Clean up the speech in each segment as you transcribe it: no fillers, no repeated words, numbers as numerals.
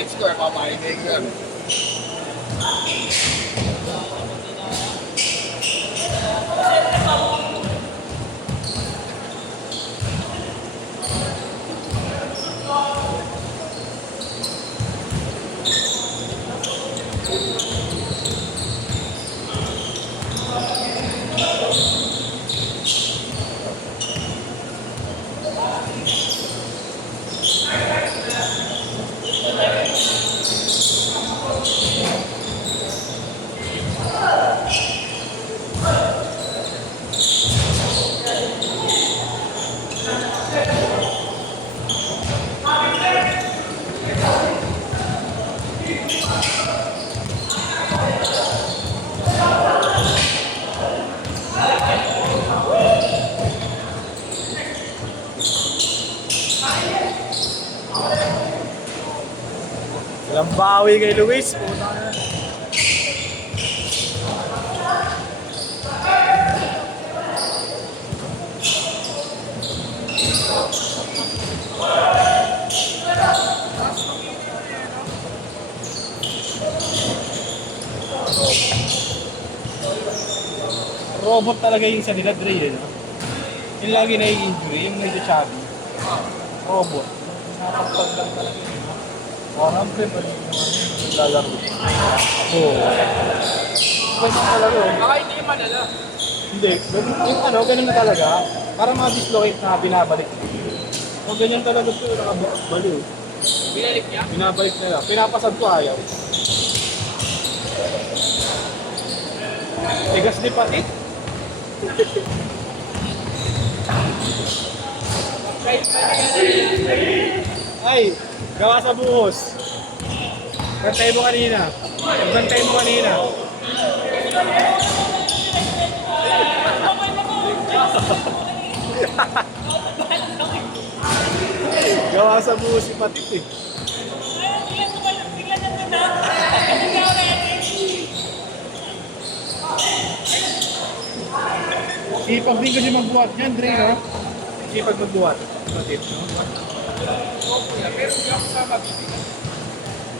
Next score, papainig yun. Walang bawi kay Luis. Puta na. Robot talaga yung sa nila, Dre, no? Yung lagi na-injury, yung medyo chubby. Robot. Nakapagpag lang talaga yun. Parang pre, balik naman yun. Naglalaro. Oo. Ganun talaga. Baka hindi yung manala. Hindi. Yung ano, ganun na talaga. Para ma-dislocate na binabalik. O ganyan talaga ito, nakabaliw. Binalik niya? Binabalik nila. Pinapasad ko ayaw. Tigas di patit. Ay, gawa sa buhos. Bantay mo kanina. Bantay mo kanina. Gawa sa buhos si Patit eh. Sipag din kasi magbuhat yan, Dre, no? Sipag magbuhat. Patit, no? Pero hindi ako sa mabibigyan.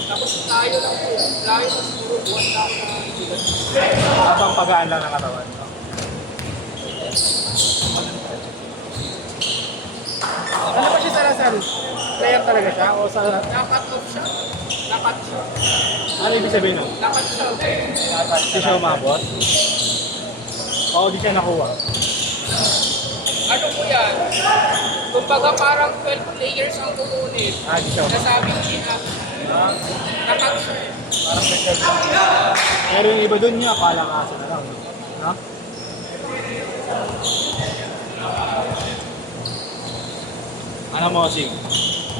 Tapos tayo lang po. Tayo na siguro buwan na ako na ibigan. Habang pagaan lang ng katawan. No? Ano ba siya sa Lasal? Player talaga siya? O sa... Nakat off siya. Nakat siya. Ano ibig sabihin nun? Nakat siya. Hindi siya umabot? Oo, di siya nakuha. Ano po yan? Kumbaga parang 12 players ang kukunin. Di siya umabot. Nasabi niya nakat siya. Parang pressure. Pero yung iba dun niya, palakasan na lang. No? Ano mo, Sig?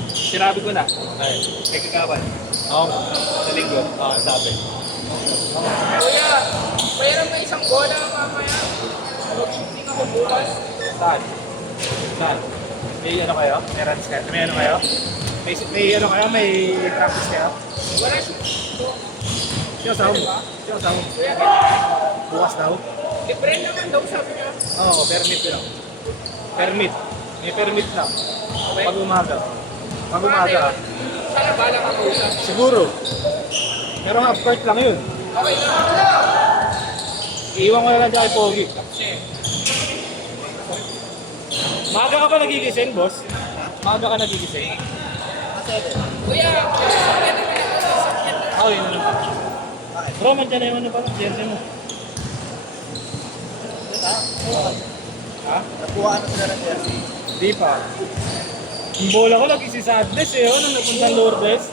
Sinabi ko na. Ay, kagagawan. Oo, sa linggo. Oo, sabi. Kuya, mayroon may isang bola mamaya. Mag-shooting ako bukas. Saan? Saan? May ano kayo? May runs kayo? May ano kayo? May ano kayo? May practice kayo? Wala shooting. Siya sahog. Siya sahog. Kuya, Bukas daw? libre naman daw sabi niya. Oo, permit lang. Permit. May permit lang. Okay. Pag umaga. Pag umaga. Sana bala ka kuya. Siguro. Pero half court lang yun. Okay na. Iiwan ko na lang dyan kay Pogi. Kasi, Maaga ka ba nagigising, boss? Maaga ka nagigising? kuya, sasakyan na kaya. Sasakyan na. Oo, yun na. Bro, mandyan na yung ano pala, jersey mo. Ha? Nakuha na sila ng jersey. Di pa. Yung bola ko lagi si Sadness eh, nung napuntang Lourdes.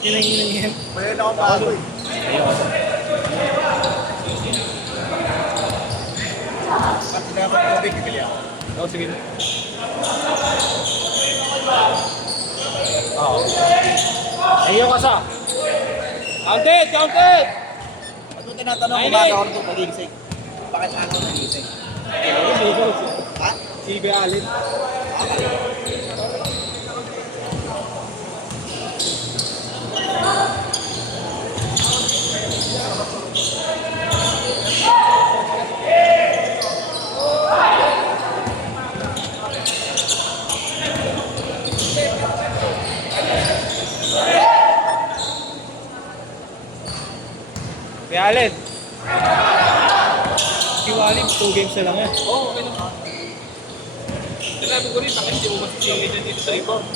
Kinangin. Mayroon akong bago eh. Ayun. At dapat tubig bibili ako. Oo, sige na. Oo. Ayun ka sa. Counted! Counted! At mo tinatanong Ay, kung bakit Nick! ako ito nagigising. Bakit ako nagigising? Ayun, Eagles. Ha? Si Ibe Allen. Allen. Si Walid, 2 games na lang yan. Oo, okay lang. Sinabi ko rin, bakit hindi mo masisingin dyan dito sa record?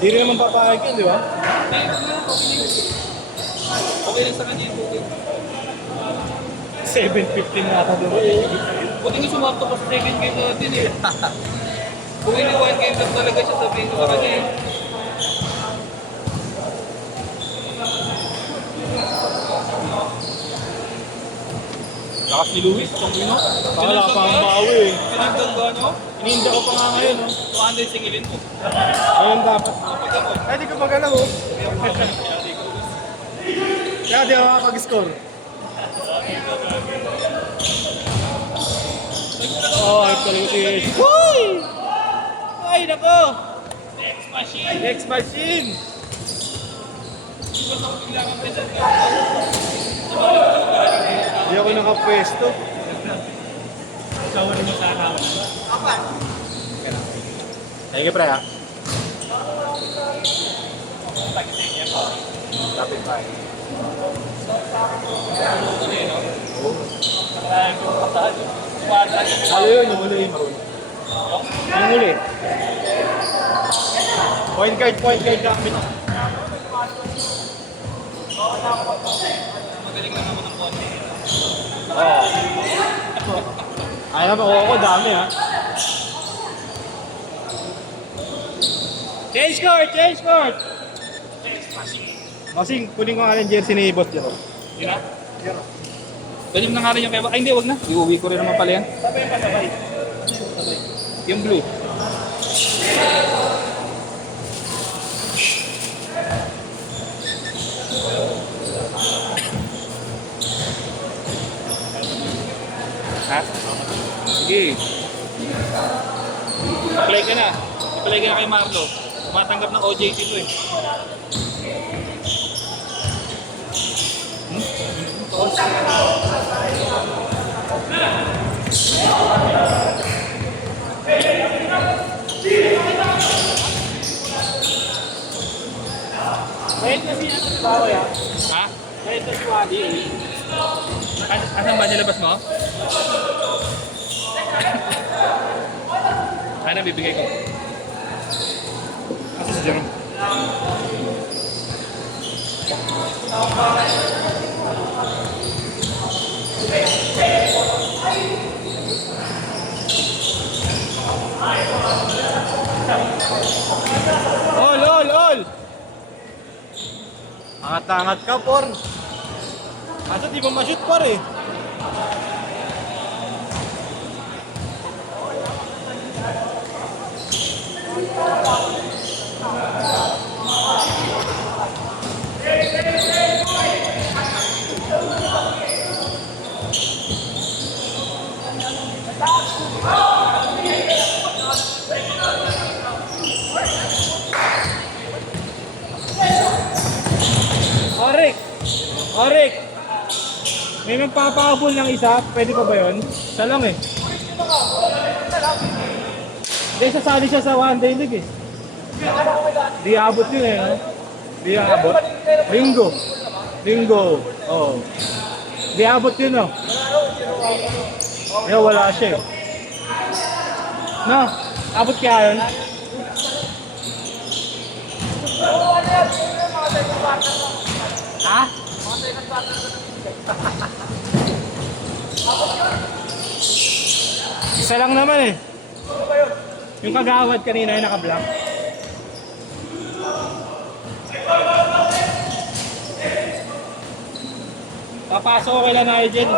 Di rin naman papayag yun, di ba? Hindi, okay lang. Okay lang sa kanya yung okay. 7:15 na ata doon. Buti nga sumakto pa sa second game natin eh. Kung hindi one game lang talaga siya, sabihin ko sa kanya eh. Lakas ni Luis, Pangino. Wala pa ang bawi eh. Sinagdag ba ano? Ininda ko pa nga ngayon, no? 200 singilin mo. Ngayon dapat. Kapag ako, Ay, di ko magalaw, oh. Kaya di ako makakag-score. Oh, ito lang si... Uy! Ay, nako! Next machine! Hindi ako nakapwesto. Sawan mo sana ako. Thank you, pre, ha? Lapit pa. Ano yun? Yung huli yung marunong. Yung huli. Point guard namin. Magaling na naman ang konti. Oo. Ayaw mo ako, dami ha. Change court! Masing, kunin ko nga yung jersey ni Boss Jero. Yun na? Pwede mo na nga rin yung kaya. Ay hindi, wag na. Iuwi ko rin naman pala yan. Sabay pa sabay. Yung blue. Ha? Sige. Apply ka na. Apply ka na kay Marlo. Tumatanggap ng OJT to eh. Kahit kasi yung bawal ha. Ha? Kahit na si Wadi. Asan ba nilabas mo? Ano bibigay ko? Kasi si Jerome. Ol! Angat-angat ka, por. Asa di mo ma-shoot, por eh. Orik! May magpapahabol ng isa, pwede pa ba yun? Isa lang eh. Hindi, sasali siya sa one day league eh. Di abot yun eh, no? Di abot. Ringo. Oo. Di abot yun, no? Kaya wala siya eh. No? Abot kaya yun? Ha? Isa lang naman eh. Yung kagawad kanina yung naka-block. Papasok ko kailan na Nigel.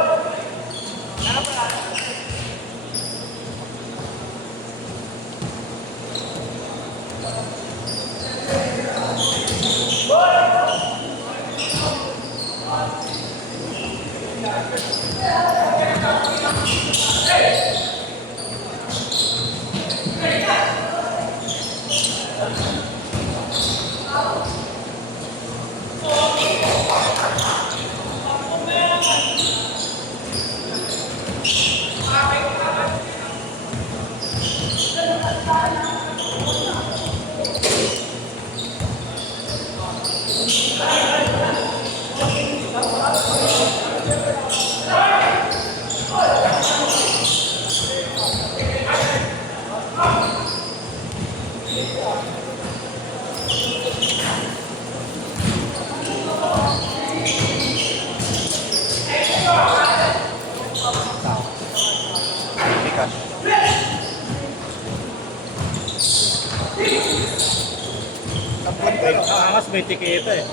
Angas may tiketa eh.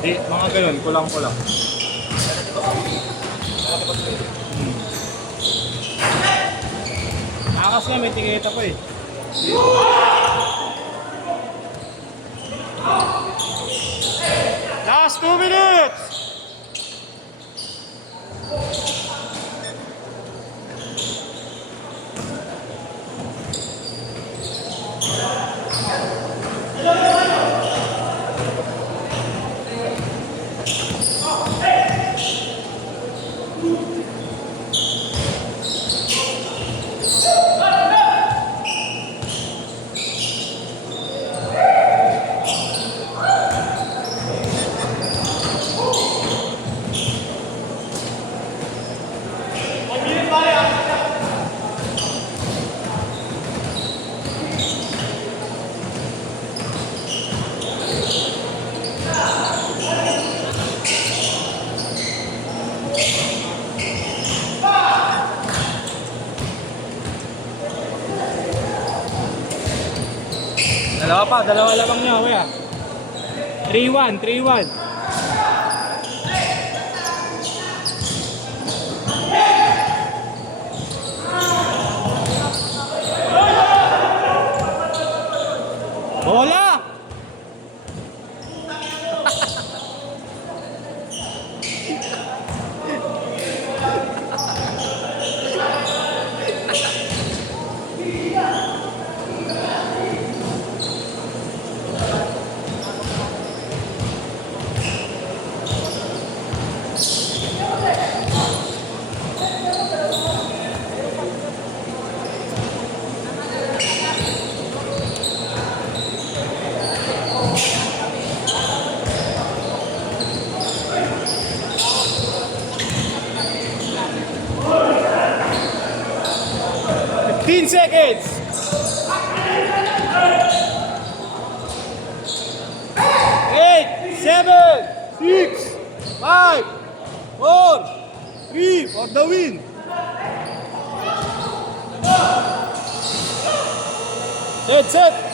Di, mga ganun, kulang-kulang. Angas nga, may tiketa pa eh. Last 2 minutes! Dalawa pa, dalawa lamang niya, kuya. 3-1, 3-1. Bola! Seconds. 8, 7, 6, 5, 4, 3 for the win. Set.